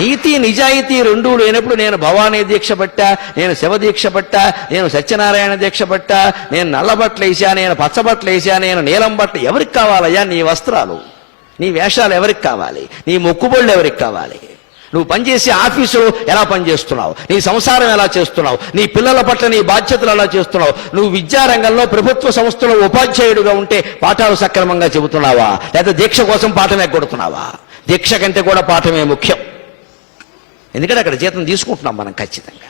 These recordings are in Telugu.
నీతి నిజాయితీ రెండూ లేనప్పుడు నేను భవానీ దీక్ష పట్టా, నేను శివ దీక్ష పట్టా, నేను సత్యనారాయణ దీక్ష పట్టా, నేను నల్ల బట్టలు వేసా, నేను పచ్చబట్టలు వేసా, నేను నీలం బట్టలు, ఎవరికి కావాలయ్యా నీ వస్త్రాలు? నీ వేషాలు ఎవరికి కావాలి? నీ మొక్కుబళ్ళు ఎవరికి కావాలి? నువ్వు పనిచేసే ఆఫీసులో ఎలా పనిచేస్తున్నావు? నీ సంసారం ఎలా చేస్తున్నావు? నీ పిల్లల పట్ల నీ బాధ్యతలు ఎలా చేస్తున్నావు? నువ్వు విద్యారంగంలో ప్రభుత్వ సంస్థలో ఉపాధ్యాయుడిగా ఉంటే పాఠాలు సక్రమంగా చెబుతున్నావా, లేదా దీక్ష కోసం పాఠం ఎగ్గొడుతున్నావా? దీక్ష కంటే కూడా పాఠమే ముఖ్యం. ఎందుకంటే అక్కడ జీతం తీసుకుంటున్నాం మనం ఖచ్చితంగా.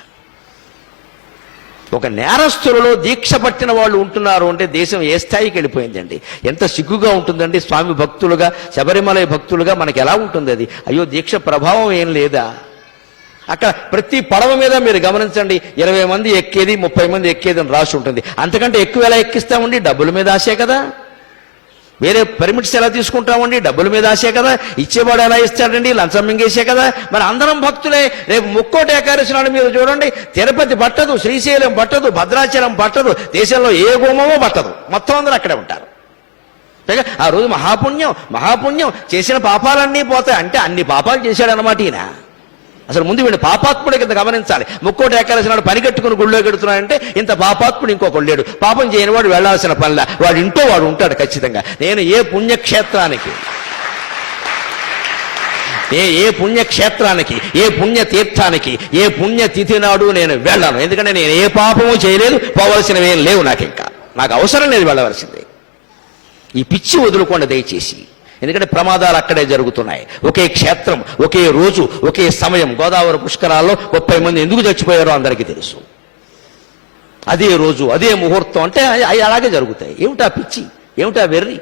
ఒక నేరస్తులలో దీక్ష పట్టిన వాళ్ళు ఉంటున్నారు అంటే దేశం ఏ స్థాయికి వెళ్ళిపోయిందండి. ఎంత సిగ్గుగా ఉంటుందండి. స్వామి భక్తులుగా, శబరిమల భక్తులుగా మనకి ఎలా ఉంటుంది అది? అయ్యో, దీక్ష ప్రభావం ఏం లేదా? అక్కడ ప్రతి పడవ మీద మీరు గమనించండి, 20 మంది ఎక్కేది, 30 మంది ఎక్కేది అని రాసి ఉంటుంది. అంతకంటే ఎక్కువ ఎలా ఎక్కిస్తామండి? డబ్బుల మీద ఆశే కదా. వేరే పర్మిట్స్ ఎలా తీసుకుంటామండి? డబ్బుల మీద ఆశే కదా. ఇచ్చేవాడు ఎలా ఇస్తాడండి? లంచం మింగేసే కదా. మరి అందరం భక్తులే. రేపు ముక్కోటి ఏకాదశి నాడు మీరు చూడండి, తిరుపతి పట్టదు, శ్రీశైలం పట్టదు, భద్రాచలం పట్టదు, దేశంలో ఏ గుమ్మమో పట్టదు, మొత్తం అందరూ అక్కడే ఉంటారు. ఆ రోజు మహాపుణ్యం చేసిన పాపాలన్నీ పోతాయి. అంటే అన్ని పాపాలు చేశాడు అన్నమాట ఈయన. అసలు ముందు వీడిని పాపాత్ముడి కింద గమనించాలి. ముక్కోటి ఏకాదశి నాడు పని కట్టుకుని గుళ్ళో గెడుతున్నాడంటే ఇంత పాపాత్ముడు ఇంకొకడు లేడు. పాపం చేయని వాడు వెళ్లాల్సిన పనిలా, వాడు ఇంటో వాడు ఉంటాడు ఖచ్చితంగా. నేను ఏ పుణ్యక్షేత్రానికి, ఏ పుణ్యక్షేత్రానికి, ఏ పుణ్యతీర్థానికి, ఏ పుణ్యతిథి నాడు నేను వెళ్ళాను. ఎందుకంటే నేను ఏ పాపము చేయలేదు, పోవలసినవేం లేవు. నాకు అవసరం లేదు వెళ్ళవలసింది. ఈ పిచ్చి వదులుకోండి దయచేసి. ఎందుకంటే ప్రమాదాలు అక్కడే జరుగుతున్నాయి. ఒకే క్షేత్రం, ఒకే రోజు, ఒకే సమయం. గోదావరి పుష్కరాల్లో 30 మంది ఎందుకు చచ్చిపోయారో అందరికీ తెలుసు. అదే రోజు, అదే ముహూర్తం. అంటే అవి అలాగే జరుగుతాయి. ఏమిటా పిచ్చి, ఏమిటా వెర్రి?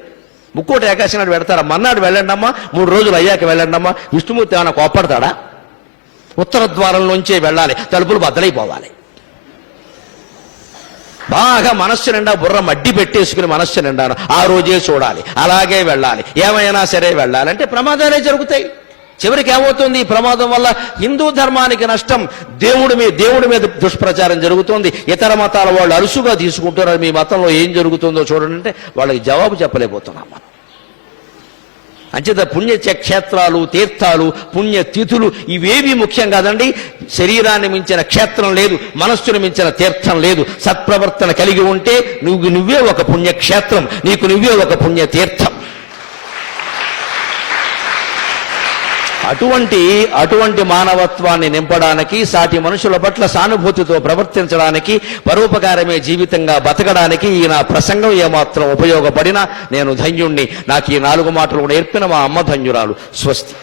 ముక్కోటి ఏకాదశి నాడు పెడతారా? మన్నాడు వెళ్ళండమ్మా, 3 రోజులు అయ్యాక వెళ్ళండమ్మా. విష్ణుమూర్తి ఏమైనా కోప్పడతాడా? ఉత్తర ద్వారంలోంచే వెళ్ళాలి, తలుపులు బద్దలైపోవాలి. బాగా మనస్సు నిండా బుర్ర మడ్డి పెట్టేసుకుని మనస్సు నిండాను ఆ రోజే చూడాలి, అలాగే వెళ్ళాలి, ఏమైనా సరే వెళ్ళాలంటే ప్రమాదాలే జరుగుతాయి. చివరికి ఏమవుతుంది? ఈ ప్రమాదం వల్ల హిందూ ధర్మానికి నష్టం. దేవుడి మీద దుష్ప్రచారం జరుగుతోంది. ఇతర మతాల వాళ్ళు అరుసుగా తీసుకుంటున్నారు. మీ మతంలో ఏం జరుగుతుందో చూడండి అంటే వాళ్ళకి జవాబు చెప్పలేకపోతున్నాం మనం. అంచేత పుణ్యక్షేత్రాలు, తీర్థాలు, పుణ్యతిథులు ఇవేవి ముఖ్యం కాదండి. శరీరాన్ని మించిన క్షేత్రం లేదు, మనస్సును మించిన తీర్థం లేదు. సత్ప్రవర్తన కలిగి ఉంటే నువ్వే ఒక పుణ్యక్షేత్రం, నీకు నువ్వే ఒక పుణ్యతీర్థం. అటువంటి మానవత్వాన్ని నింపడానికి, సాటి మనుషుల పట్ల సానుభూతితో ప్రవర్తించడానికి, పరోపకారమే జీవితంగా బతకడానికి ఈ నా ప్రసంగం ఏమాత్రం ఉపయోగపడినా నేను ధన్యుణ్ణి. నాకు ఈ 4 మాటలు నేర్పిన మా అమ్మ ధన్యురాలు. స్వస్తి.